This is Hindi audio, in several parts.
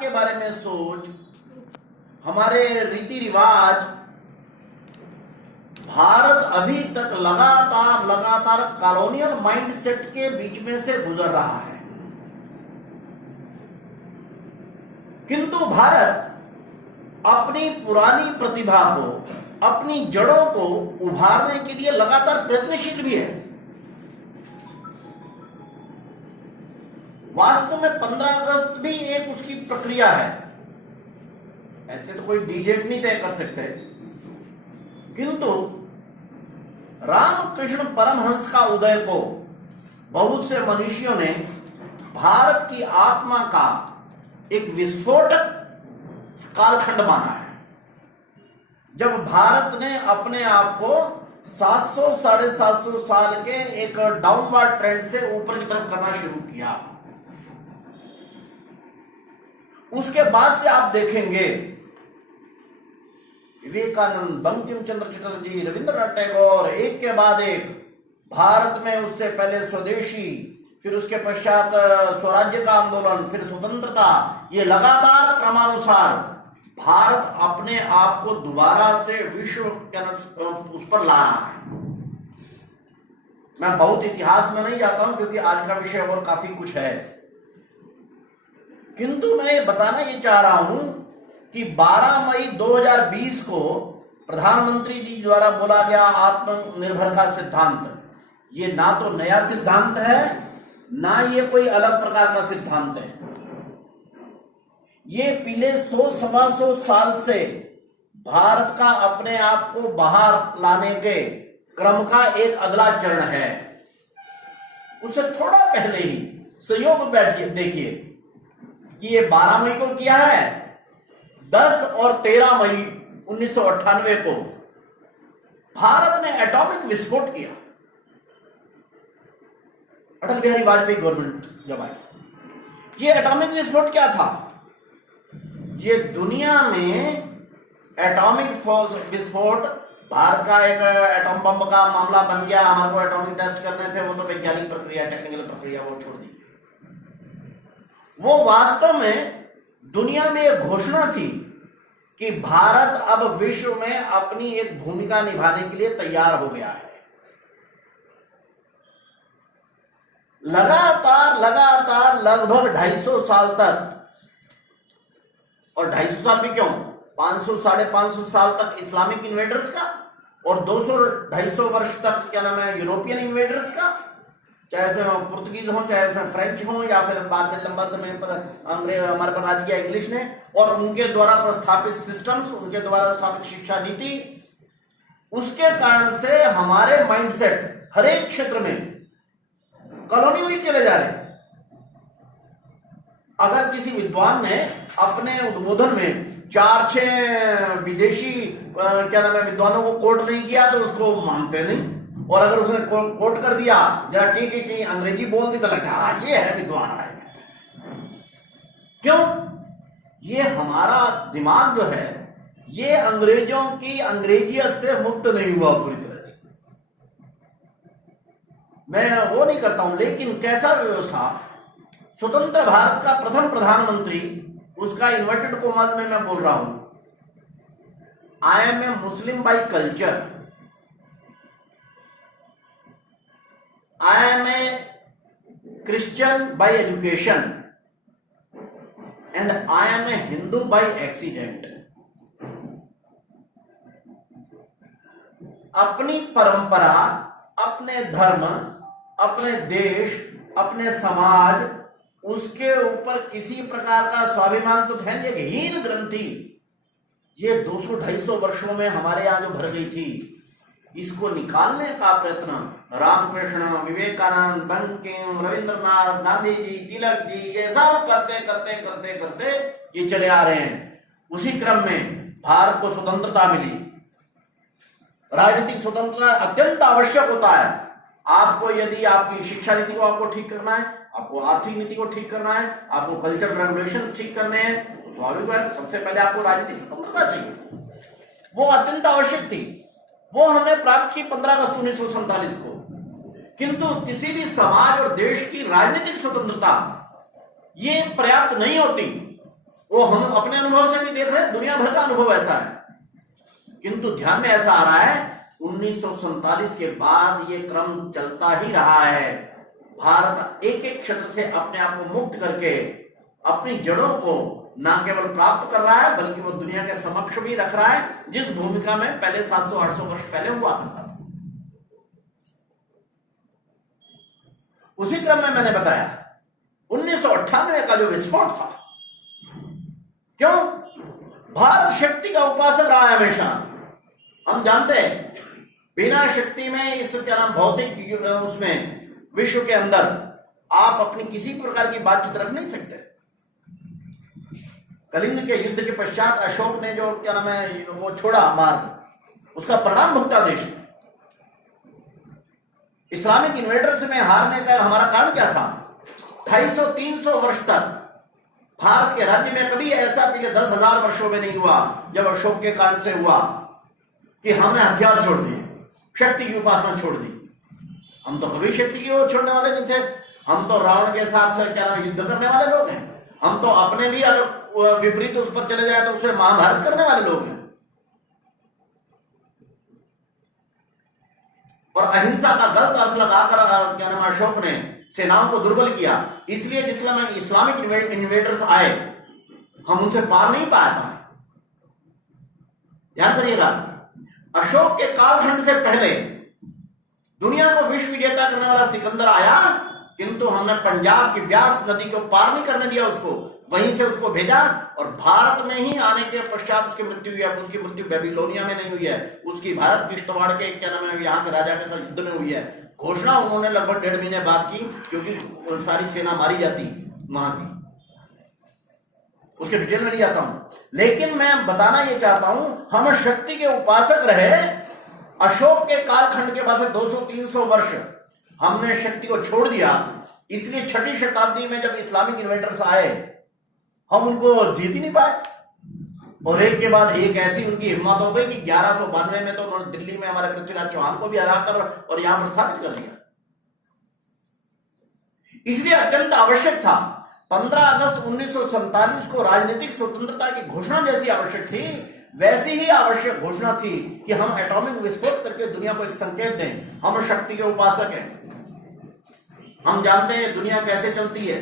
के बारे में सोच, हमारे रीति रिवाज, भारत अभी तक लगातार कॉलोनियल माइंडसेट के बीच में से गुजर रहा है। किंतु भारत अपनी पुरानी प्रतिभा को, अपनी जड़ों को उभारने के लिए लगातार प्रयत्नशील भी है। वास्तव में 15 अगस्त भी एक उसकी प्रक्रिया है। ऐसे तो कोई डेट नहीं तय कर सकते, किंतु रामकृष्ण परमहंस का उदय को बहुत से मनीषियों ने भारत की आत्मा का एक विस्फोटक कालखंड माना है, जब भारत ने अपने आप को 700 साढ़े 700 साल के एक डाउनवर्ड ट्रेंड से ऊपर की तरफ करना शुरू किया। उसके बाद से आप देखेंगे विवेकानंद, बंकिम चंद्र चटर्जी, रविंद्रनाथ टैगोर, एक के बाद एक भारत में, उससे पहले स्वदेशी, फिर उसके पश्चात स्वराज्य का आंदोलन, फिर स्वतंत्रता, ये लगातार क्रमानुसार भारत अपने आप को दोबारा से विश्व उस पर ला रहा है। मैं बहुत इतिहास में नहीं जाता हूं क्योंकि आज का विषय और काफी कुछ है, किंतु मैं ये बताना ये चाह रहा हूं कि 12 मई 2020 को प्रधानमंत्री जी द्वारा बोला गया आत्मनिर्भर का सिद्धांत, ये ना तो नया सिद्धांत है, ना ये कोई अलग प्रकार का सिद्धांत है। ये पिछले 100-125 साल से भारत का अपने आप को बाहर लाने के क्रम का एक अगला चरण है। उससे थोड़ा पहले ही संयोग बैठिए, देखिए कि ये 12 मई को किया है, 10 और 13 मई 1998 को भारत ने एटॉमिक विस्फोट किया। अटल बिहारी वाजपेयी गवर्नमेंट जब आई, ये एटॉमिक विस्फोट क्या था? ये दुनिया में एटॉमिक विस्फोट, भारत का एक एटॉम बम का मामला बन गया, हमारे को एटॉमिक टेस्ट करने थे, वो तो वैज्ञानिक प्रक्रिया, टेक्निकल प्रक्रिया, वो छोड़ दी। वो वास्तव में दुनिया में एक घोषणा थी कि भारत अब विश्व में अपनी एक भूमिका निभाने के लिए तैयार हो गया है। लगातार लगभग 250 साल तक, और 250 साल भी क्यों, 500 साढ़े 500 साल तक इस्लामिक इन्वेडर्स का, और 200-250 वर्ष तक क्या नाम है यूरोपियन इन्वेडर्स का, चाहे उसमें पुर्तगीज हो, चाहे उसमें फ्रेंच हो, या फिर बाद में लंबा समय पर अंग्रेज हमारे पर राज किया इंग्लिश ने, और उनके द्वारा प्रस्थापित सिस्टम्स, उनके द्वारा स्थापित शिक्षा नीति, उसके कारण से हमारे माइंडसेट हर एक क्षेत्र में कॉलोनियल चले जा रहे हैं। अगर किसी विद्वान ने अपने उद्बोधन में 4-6 विदेशी क्या नाम है विद्वानों को कोट नहीं किया तो उसको मानते नहीं, और अगर उसने कोट कर दिया, जरा टी अंग्रेजी बोल दी, तो लगा ये है विद्वान आए। क्यों? ये हमारा दिमाग जो है, ये अंग्रेजों की अंग्रेजियत से मुक्त नहीं हुआ पूरी तरह से। मैं वो नहीं करता हूं, लेकिन कैसा व्यवस्था, स्वतंत्र भारत का प्रथम प्रधानमंत्री, उसका इन्वर्टेड कोमास में मैं बोल रहा हूं, I am a Muslim by culture, I am a Christian by education and I am a Hindu by accident. अपनी परंपरा, अपने धर्म, अपने देश, अपने समाज, उसके ऊपर किसी प्रकार का स्वाभिमान तो है नहीं। हीन ग्रंथि ये 200-250 वर्षों में हमारे यहां जो भर गई थी, इसको निकालने का प्रयत्न रामकृष्ण, विवेकानंद, बंकिम, रविंद्रनाथ, गांधी जी, तिलक जी, ये सब करते ये चले आ रहे हैं। उसी क्रम में भारत को स्वतंत्रता मिली। राजनीतिक स्वतंत्रता अत्यंत आवश्यक होता है। आपको यदि आपकी शिक्षा नीति को आपको ठीक करना है, आपको आर्थिक नीति को ठीक करना है, आपको कल्चरल रेगुलेशंस ठीक करने हैं, तो स्वाभाविक है सबसे पहले आपको राजनीतिक स्वतंत्रता चाहिए। वो अत्यंत आवश्यक थी। वो हमने प्राप्त की 15 अगस्त 1947 को। किंतु किसी भी समाज और देश की राजनीतिक स्वतंत्रता ये पर्याप्त नहीं होती। वो हम अपने अनुभव से भी देख रहे हैं, दुनिया भर का अनुभव ऐसा है। किंतु ध्यान में ऐसा आ रहा है 1947 के बाद ये क्रम चलता ही रहा है। भारत एक एक क्षेत्र से अपने आप को मुक्त करके अपनी जड़ों को न केवल प्राप्त कर रहा है बल्कि वो दुनिया के समक्ष भी रख रहा है, जिस भूमिका में पहले 700-800 वर्ष पहले हुआ करता था। उसी क्रम में मैंने बताया 1998 का जो विस्फोट था, क्यों? भारत शक्ति का उपासक रहा है हमेशा। हम जानते हैं बिना शक्ति में इस क्या नाम भौतिक उसमें विश्व के अंदर आप अपनी किसी प्रकार की बातचीत रख नहीं सकते। कलिंग के युद्ध के पश्चात अशोक ने जो क्या नाम है वो छोड़ा मार्ग, उसका परिणाम भुगता देश। इस्लामिक इन्वेडर्स में हारने का हमारा कारण क्या था? 250-300 वर्ष तक भारत के राज्य में कभी ऐसा पिछले 10,000 वर्षों में नहीं हुआ जब अशोक के कारण से हुआ कि हमने हथियार छोड़ दिए, शक्ति की उपासना छोड़ दी। हम तो कभी शक्ति की ओर छोड़ने वाले नहीं थे। हम तो रावण के साथ क्या नाम युद्ध करने वाले लोग हैं। हम तो अपने भी अगर विपरीत उस पर चले जाए तो उसे महाभारत करने वाले लोग हैं। और अहिंसा का गलत अर्थ लगाकर क्या नाम अशोक ने सेनाओं को दुर्बल किया। इसलिए जिस समय इस्लामिक इन्वेडर्स आए हम उनसे पार नहीं पाए। ध्यान करिएगा, अशोक के कालखंड से पहले दुनिया को विश्व विजेता करने वाला सिकंदर आया, किंतु हमने पंजाब की व्यास नदी को पार नहीं करने दिया उसको, वहीं से उसको भेजा और भारत में ही आने के पश्चात उसकी मृत्यु हुई है। उसकी मृत्यु बेबीलोनिया में नहीं हुई है, उसकी भारत किश्तवाड़ के क्या नाम है यहाँ के राजा के साथ युद्ध में हुई है। घोषणा उन्होंने लगभग 1.5 महीने बाद की, क्योंकि सारी सेना मारी जाती वहां की। उसके डिटेल में नहीं जाता हूं, लेकिन मैं बताना यह चाहता हूं हम शक्ति के उपासक रहे। अशोक के कालखंड के बाद 200-300 वर्ष हमने शक्ति को छोड़ दिया। इसलिए 6वीं शताब्दी में जब इस्लामिक इन्वेडर्स आए हम उनको जीत ही नहीं पाए। और एक के बाद एक ऐसी उनकी हिम्मत हो गई कि 1192 में तो उन्होंने दिल्ली में हमारे पृथ्वीराज चौहान को भी हराकर और यहां पर स्थापित कर दिया। इसलिए अत्यंत आवश्यक था 15 अगस्त 1947 को राजनीतिक स्वतंत्रता की घोषणा जैसी आवश्यक थी, वैसी ही आवश्यक घोषणा थी कि हम एटॉमिक विस्फोट करके दुनिया को एक संकेत दें हम शक्ति के उपासक हैं। हम जानते हैं दुनिया कैसे चलती है।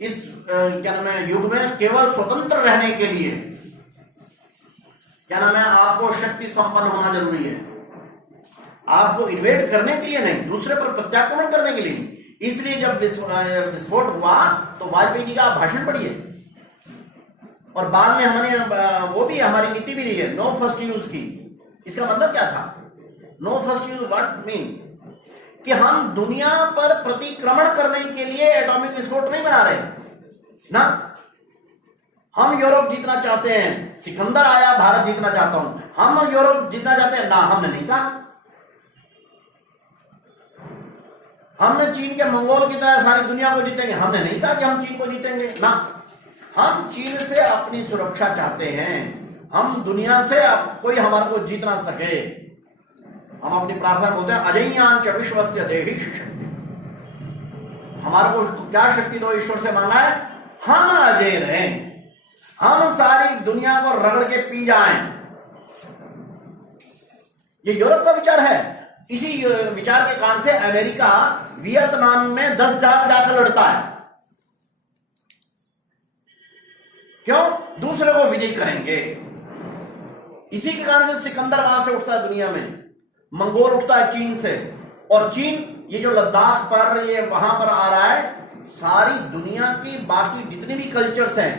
इस क्या नाम है युग में केवल स्वतंत्र रहने के लिए क्या नाम है आपको शक्ति संपन्न होना जरूरी है। आपको इन्वेट करने के लिए नहीं, दूसरे पर प्रत्याक्रमण करने के लिए नहीं। इसलिए जब विस्फोट हुआ तो वाजपेयी जी का भाषण पढ़िए और बाद में हमने वो भी हमारी नीति भी रही है नो फर्स्ट यूज की। इसका मतलब क्या था? No first use what mean कि हम दुनिया पर प्रतिक्रमण करने के लिए एटॉमिक विस्फोट नहीं बना रहे ना। हम यूरोप जीतना चाहते हैं, सिकंदर आया भारत जीतना चाहता हूं, हम यूरोप जीतना चाहते हैं ना, हमने नहीं कहा। हमने चीन के मंगोल की तरह सारी दुनिया को जीतेंगे, हमने नहीं कहा कि हम चीन को जीतेंगे ना। हम चीन से अपनी सुरक्षा चाहते हैं। हम दुनिया से कोई हमारे को जीत ना सके। हम अपनी प्रार्थना बोलते हैं अजय्यान च विश्वस्य देहि शक्ति। हमारे को क्या शक्ति दो ईश्वर से मांगा है? हम अजय रहें, हम सारी दुनिया को रगड़ के पी जाएं। ये यूरोप का विचार है। इसी विचार के कारण से अमेरिका वियतनाम में 10 साल जाकर लड़ता है। क्यों? दूसरे को विजयी करेंगे। इसी के कारण से सिकंदर वहां से उठता है दुनिया में, मंगोल उठता है चीन से। और चीन ये जो लद्दाख पर ये वहां पर आ रहा है, सारी दुनिया की बाकी जितनी भी कल्चर्स हैं,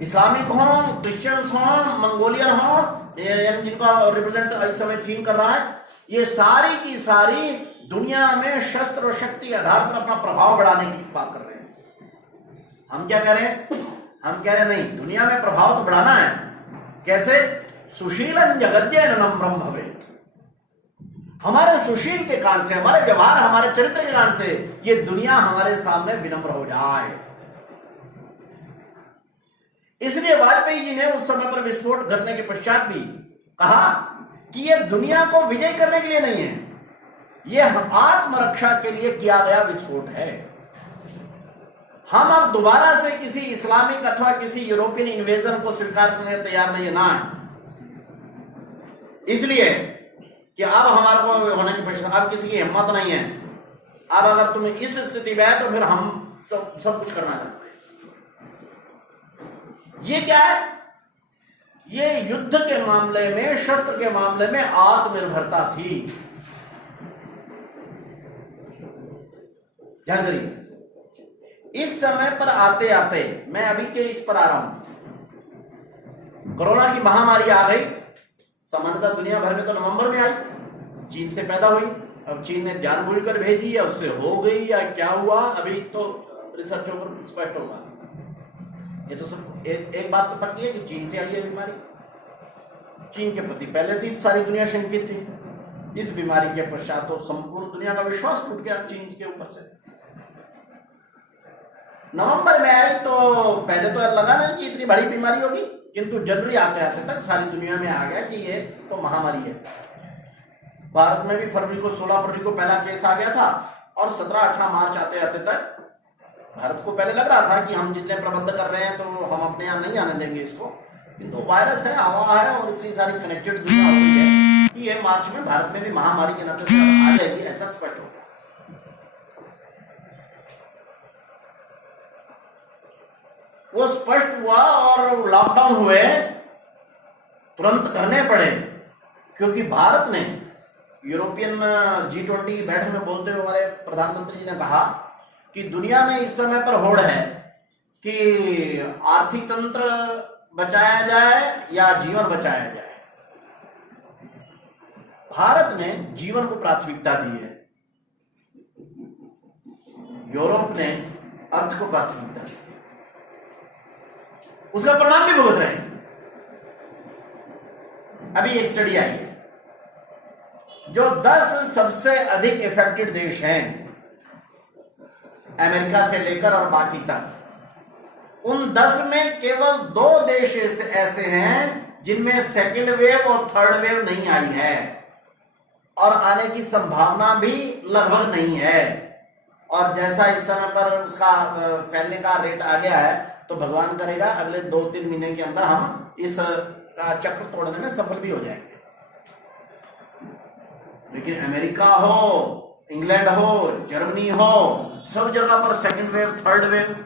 इस्लामिक हो, क्रिश्चियंस हो, मंगोलियन हो, जिनका रिप्रेजेंट इस समय चीन कर रहा है, ये सारी की सारी दुनिया में शस्त्र और शक्ति आधार पर अपना प्रभाव बढ़ाने की बात कर रहे हैं। हम क्या कह रहे हैं? हम कह रहे हैं नहीं, दुनिया में प्रभाव तो बढ़ाना है। कैसे? सुशीलन जगद्येन नम्रम भवेत्। हमारे सुशील के कारण से, हमारे व्यवहार, हमारे चरित्र के कारण से ये दुनिया हमारे सामने विनम्र हो जाए। इसलिए वाजपेयी जी ने उस समय पर विस्फोट करने के पश्चात भी कहा कि यह दुनिया को विजय करने के लिए नहीं है, यह आत्मरक्षा के लिए किया गया विस्फोट है। हम अब दोबारा से किसी इस्लामिक अथवा किसी यूरोपियन इन्वेजन को स्वीकार करने के तैयार नहीं है ना, इसलिए कि अब हमारे को होने की पेशकश, अब किसी की हिम्मत नहीं है। अब अगर तुम इस स्थिति में है तो फिर हम सब कुछ करना चाहते हैं। ये क्या है? ये युद्ध के मामले में, शस्त्र के मामले में आत्मनिर्भरता थी। ध्यान करिए, इस समय पर आते आते, मैं अभी के इस पर आ रहा हूं, कोरोना की महामारी आ गई। सामान्यतः दुनिया भर में तो नवंबर में आई, चीन से पैदा हुई। अब चीन ने जानबूझकर भेजी या उससे हो गई या क्या हुआ, अभी तो रिसर्चों पर स्पष्ट होगा। ये तो सब एक बात तो पक्की है कि चीन से आई है बीमारी। चीन के प्रति पहले से ही सारी दुनिया शंकित थी। इस बीमारी के पश्चात तो संपूर्ण दुनिया का विश्वास टूट गया चीन के ऊपर से। नवंबर में आई तो पहले तो लगा नहीं कि इतनी बड़ी बीमारी होगी, किंतु जनवरी आते आते तक सारी दुनिया में आ गया कि ये तो महामारी है। भारत में भी फरवरी को 16 फरवरी को पहला केस आ गया था और 17-18 मार्च आते आते तक भारत को पहले लग रहा था कि हम जितने प्रबंध कर रहे हैं तो हम अपने यहाँ नहीं आने देंगे इसको, किंतु वायरस है, हवा है और इतनी सारी कनेक्टेड दुनिया हो गई है कि ये मार्च में भारत में भी महामारी के नाते से आ जाएगी, ऐसा स्पष्ट हो गया। वो स्पष्ट हुआ और लॉकडाउन हुए तुरंत करने पड़े, क्योंकि भारत ने यूरोपियन G20 बैठक में बोलते हुए हमारे प्रधानमंत्री जी ने कहा कि दुनिया में इस समय पर होड़ है कि आर्थिक तंत्र बचाया जाए या जीवन बचाया जाए। भारत ने जीवन को प्राथमिकता दी है, यूरोप ने अर्थ को प्राथमिकता दी। उसका परिणाम भी भुगत रहे हैं। अभी एक स्टडी आई है, जो 10 सबसे अधिक इफेक्टेड देश हैं अमेरिका से लेकर और बाकी तक, उन 10 में केवल 2 देश ऐसे हैं जिनमें सेकेंड वेव और थर्ड वेव नहीं आई है और आने की संभावना भी लगभग नहीं है। और जैसा इस समय पर उसका फैलने का रेट आ गया है, तो भगवान करेगा अगले 2-3 महीने के अंदर हम इस चक्र तोड़ने में सफल भी हो जाएंगे। लेकिन अमेरिका हो, इंग्लैंड हो, जर्मनी हो, सब जगह पर सेकंड वेव, थर्ड वेव।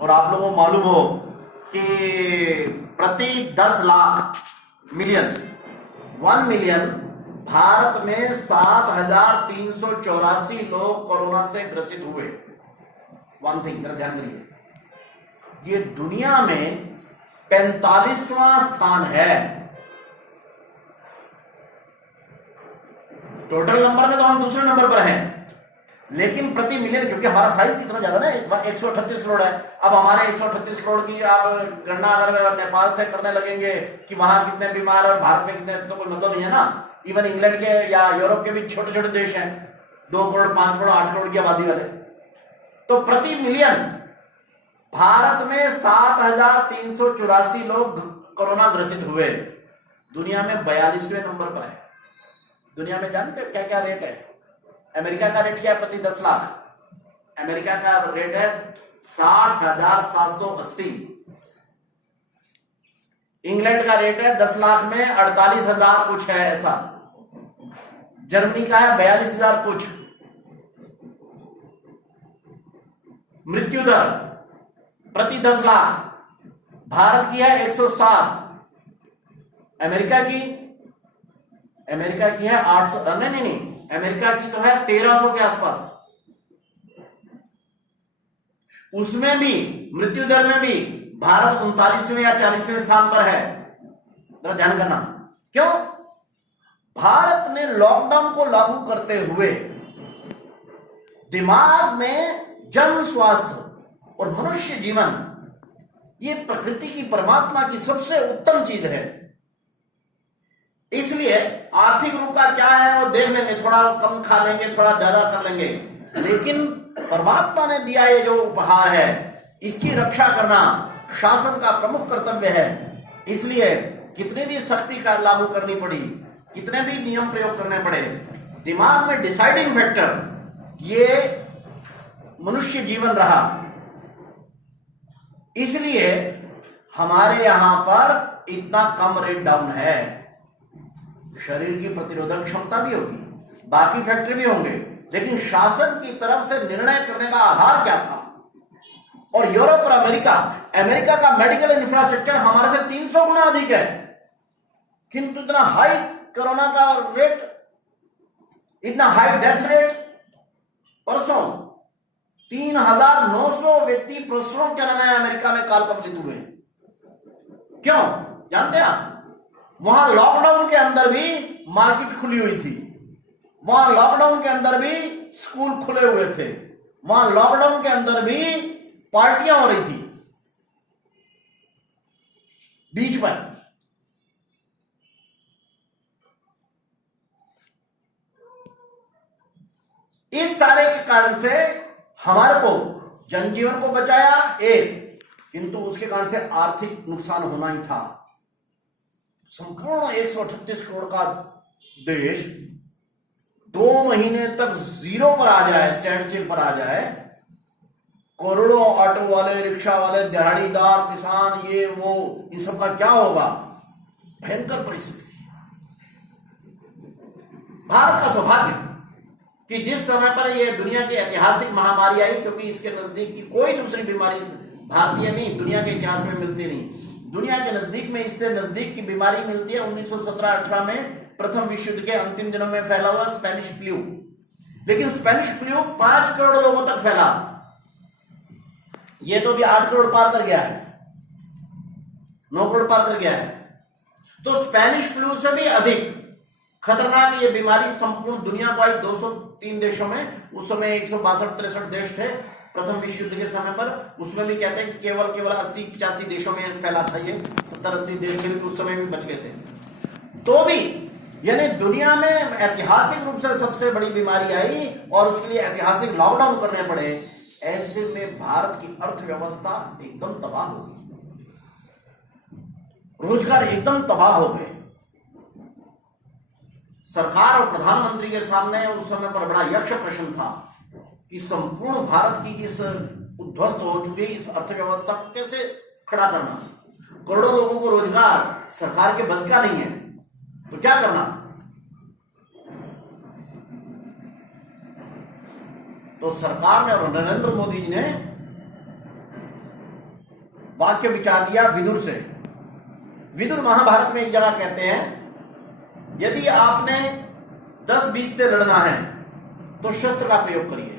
और आप लोगों को मालूम हो कि प्रति 10 लाख मिलियन 1 मिलियन भारत में 7,384 लोग कोरोना से ग्रसित हुए। वन थिंग जरा ध्यान करिए, ये दुनिया में 45वां स्थान है। टोटल नंबर में तो हम दूसरे नंबर पर हैं, लेकिन प्रति मिलियन, क्योंकि हमारा साइज इतना ज्यादा ना, 138 करोड़ है। अब हमारे 138 करोड़ की आप गणना अगर नेपाल से करने लगेंगे कि वहां कितने बीमार और भारत में कितने, तो कोई मतलब नहीं है ना। इवन इंग्लैंड के या यूरोप के भी छोटे छोटे देश हैं, 2 करोड़, 5 करोड़, 8 करोड़ की आबादी वाले। तो प्रति मिलियन भारत में 7,384 लोग कोरोना ग्रसित हुए। दुनिया में 42वें नंबर पर है। दुनिया में जानते हो क्या क्या रेट है? अमेरिका का रेट क्या है प्रति 10 लाख? अमेरिका का रेट है 60,780। इंग्लैंड का रेट है 10 लाख में 48,000 कुछ है ऐसा। जर्मनी का है 42,000 कुछ। मृत्यु दर प्रति 10 लाख भारत की है 107। अमेरिका की है 800, नहीं, अमेरिका की तो है 1300 के आसपास। उसमें भी मृत्यु दर में भी भारत 39वें या 40वें स्थान पर है। जरा ध्यान करना, क्यों? भारत ने लॉकडाउन को लागू करते हुए दिमाग में जन स्वास्थ्य और मनुष्य जीवन, ये प्रकृति की, परमात्मा की सबसे उत्तम चीज है। इसलिए आर्थिक रूप का क्या है वो देख लेंगे, थोड़ा कम खा लेंगे, थोड़ा ज्यादा कर लेंगे, लेकिन परमात्मा ने दिया ये जो उपहार है, इसकी रक्षा करना शासन का प्रमुख कर्तव्य है। इसलिए कितनी भी सख्ती का लागू करनी पड़ी, कितने भी नियम प्रयोग करने पड़े, दिमाग में डिसाइडिंग फैक्टर ये मनुष्य जीवन रहा। इसलिए हमारे यहां पर इतना कम रेट डाउन है। शरीर की प्रतिरोधक क्षमता भी होगी, बाकी फैक्टर भी होंगे, लेकिन शासन की तरफ से निर्णय करने का आधार क्या था? और यूरोप और अमेरिका का मेडिकल इंफ्रास्ट्रक्चर हमारे से 300 गुना अधिक है, किंतु इतना हाई कोरोना का रेट, इतना हाई डेथ रेट। परसों 3,900 व्यक्ति प्रसवों के नाम है अमेरिका में काल कवलित हुए। क्यों जानते हैं आप? वहां लॉकडाउन के अंदर भी मार्केट खुली हुई थी, वहां लॉकडाउन के अंदर भी स्कूल खुले हुए थे, वहां लॉकडाउन के अंदर भी पार्टियां हो रही थी बीच पर। इस सारे के कारण से हमारे को जनजीवन को बचाया एक, किंतु उसके कारण से आर्थिक नुकसान होना ही था। संपूर्ण 138 करोड़ का देश 2 महीने तक जीरो पर आ जाए, स्टैंड स्टिल पर आ जाए, करोड़ों ऑटो वाले, रिक्शा वाले, दिहाड़ीदार, किसान, ये वो, इन सब का क्या होगा? भयंकर परिस्थिति। भारत का सौभाग्य कि जिस समय पर यह दुनिया की ऐतिहासिक महामारी आई, क्योंकि इसके नजदीक की कोई दूसरी बीमारी भारतीय नहीं, दुनिया के इतिहास में मिलती नहीं। दुनिया के नजदीक में इससे नजदीक की बीमारी मिलती है 1917-18 में प्रथम विश्व युद्ध के अंतिम दिनों में फैला हुआ स्पेनिश फ्लू। लेकिन स्पेनिश फ्लू 5 करोड़ लोगों तक फैला, ये तो भी 8 करोड़ पार कर गया है, 9 करोड़ पार कर गया है। तो स्पेनिश फ्लू से भी अधिक खतरनाक ये बीमारी संपूर्ण दुनिया को आई 203 देशों में। उस समय 162-63 देश थे प्रथम विश्व युद्ध के समय पर। उसमें भी कहते हैं कि केवल 80-85 देशों में फैला था ये, 70-80 देश में उस समय भी बच गए थे। तो भी यानी दुनिया में ऐतिहासिक रूप से सबसे बड़ी बीमारी आई और उसके लिए ऐतिहासिक लॉकडाउन करने पड़े। ऐसे में भारत की अर्थव्यवस्था एकदम तबाह हो गई, रोजगार एकदम तबाह हो गए। सरकार और प्रधानमंत्री के सामने उस समय पर बड़ा यक्ष प्रश्न था कि संपूर्ण भारत की इस उद्ध्वस्त हो चुकी इस अर्थव्यवस्था को कैसे खड़ा करना। करोड़ों लोगों को रोजगार सरकार के बस का नहीं है, तो क्या करना? तो सरकार ने और नरेंद्र मोदी जी ने वाक्य विचार लिया विदुर से। विदुर महाभारत में एक जगह कहते हैं, यदि आपने 10-20 से लड़ना है तो शस्त्र का प्रयोग करिए,